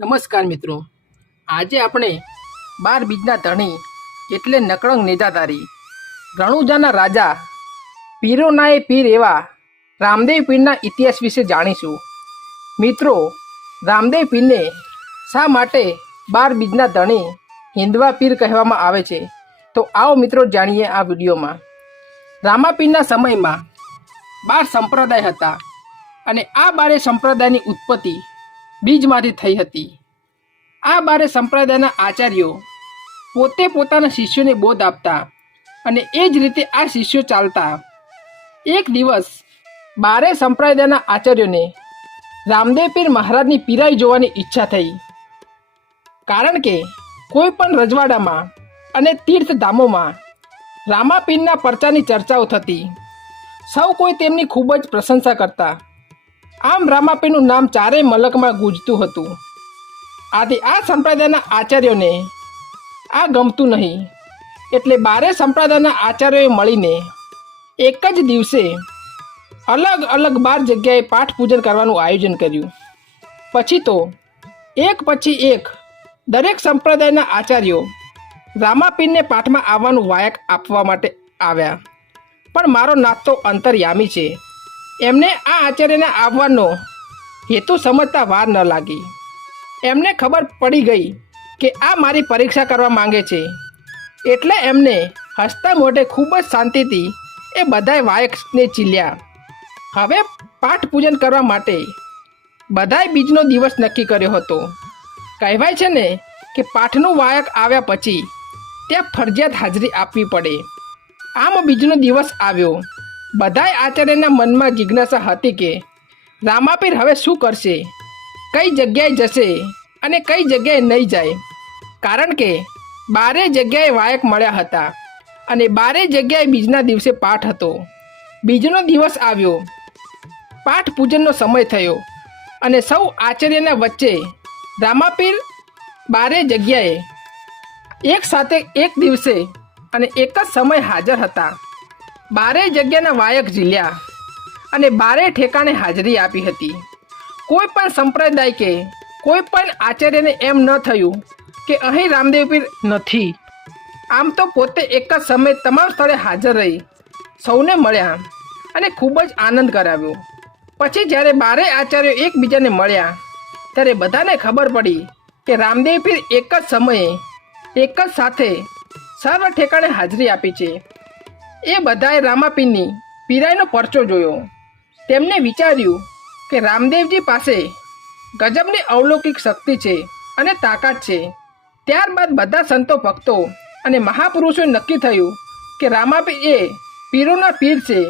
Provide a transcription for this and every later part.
નમસ્કાર મિત્રો, આજે આપણે 12 બીજના ધણી એટલે નકળંગ નેજાધારી રણુજાના રાજા પીરોનાએ પીર એવા રામદેવ પીરના ઇતિહાસ વિશે જાણીશું. મિત્રો, રામદેવ પીરને શા માટે 12 બીજના ધણી હિન્દવા પીર કહેવામાં આવે છે, તો આવો મિત્રો જાણીએ આ વિડીયોમાં. રામાપીરના સમયમાં 12 સંપ્રદાય હતા અને આ 12 સંપ્રદાયની ઉત્પત્તિ બીજમાંથી થઈ હતી. આ 12 સંપ્રદાયના આચાર્યો પોતે પોતાના શિષ્યોને બોધ આપતા અને એ જ રીતે આ શિષ્યો ચાલતા. એક દિવસ 12 સંપ્રદાયના આચાર્યોને રામદેવ પીર મહારાજની પીરાઈ જોવાની ઈચ્છા થઈ. કારણ કે કોઈ પણ રજવાડામાં અને તીર્થધામોમાં રામાપીરના પરચાની ચર્ચાઓ થતી. સૌ કોઈ તેમની ખૂબ જ પ્રશંસા કરતા. આમ રામાપીરનું નામ ચારેય મલકમાં ગુંજતું હતું. આથી આ સંપ્રદાયના આચાર્યોને આ ગમતું નહીં, એટલે 12 સંપ્રદાયના આચાર્યોએ મળીને એક જ દિવસે અલગ અલગ 12 જગ્યાએ પાઠ પૂજન કરવાનું આયોજન કર્યું. પછી તો એક પછી એક દરેક સંપ્રદાયના આચાર્યો રામાપીરને પાઠમાં આવવાનું વાયક આપવા માટે આવ્યા. પણ મારો નાથ તો અંતર્યામી છે, એમને આ આચાર્યના આવવાનો હેતુ સમજતા વાર ન લાગી. એમને ખબર પડી ગઈ કે આ મારી પરીક્ષા કરવા માંગે છે, એટલે એમને હસતા મોઢે ખૂબ જ શાંતિથી એ બધાય વાયકને ચીલ્યા. હવે પાઠ પૂજન કરવા માટે બધાય બીજનો દિવસ નક્કી કર્યો હતો. કહેવાય છે ને કે પાઠનું વાયક આવ્યા પછી ત્યાં ફરજિયાત હાજરી આપવી પડે. આમ બીજનો દિવસ આવ્યો. બધાય આચાર્યના મનમાં જિજ્ઞાસા હતી કે રામાપીર હવે શું કરશે, કઈ જગ્યાએ જશે અને કઈ જગ્યાએ નહીં જાય. કારણ કે 12 જગ્યાએ વાયક મળ્યા હતા અને 12 જગ્યાએ બીજના દિવસે પાઠ હતો. બીજનો દિવસ આવ્યો, પાઠ પૂજનનો સમય થયો અને સૌ આચાર્યના વચ્ચે રામાપીર 12 જગ્યાએ એક સાથે એક દિવસે અને એક જ સમય હાજર હતા. 12 જગ્યાના વાયક ઝીલ્યા અને 12 ઠેકાણે હાજરી આપી હતી. કોઈ પણ સંપ્રદાય કે કોઈ પણ આચાર્યને એમ ન થયું કે અહીં રામદેવ પીર નથી. આમ તો પોતે એક જ સમયે તમામ સ્થળે હાજર રહી સૌને મળ્યા અને ખૂબ જ આનંદ કરાવ્યો. પછી જ્યારે 12 આચાર્યો એકબીજાને મળ્યા ત્યારે બધાને ખબર પડી કે રામદેવ પીર એક જ સમયે એક જ સાથે સર્વ ઠેકાણે હાજરી આપી છે. એ બધાએ રામાપીરની પીરાઈનો પરચો જોયો. તેમને વિચાર્યું કે રામદેવજી પાસે ગજબની અવલૌકિક શક્તિ છે અને તાકાત છે. ત્યારબાદ બધા સંતો ભક્તો અને મહાપુરુષોએ નક્કી થયું કે રામાપીર એ પીરોના પીર છે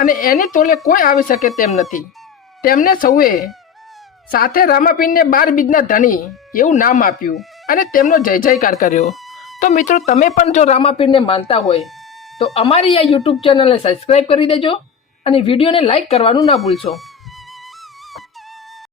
અને એની તોલે કોઈ આવી શકે તેમ નથી. તેમને સૌએ સાથે રામાપીરને 12 બીજના ધણી એવું નામ આપ્યું અને તેમનો જય જયકાર કર્યો. તો મિત્રો, તમે પણ જો રામાપીરને માનતા હોય તો અમારી આ યુટ્યુબ ચેનલને સબસ્ક્રાઈબ કરી દેજો અને વિડીયોને લાઈક કરવાનું ના ભૂલશો.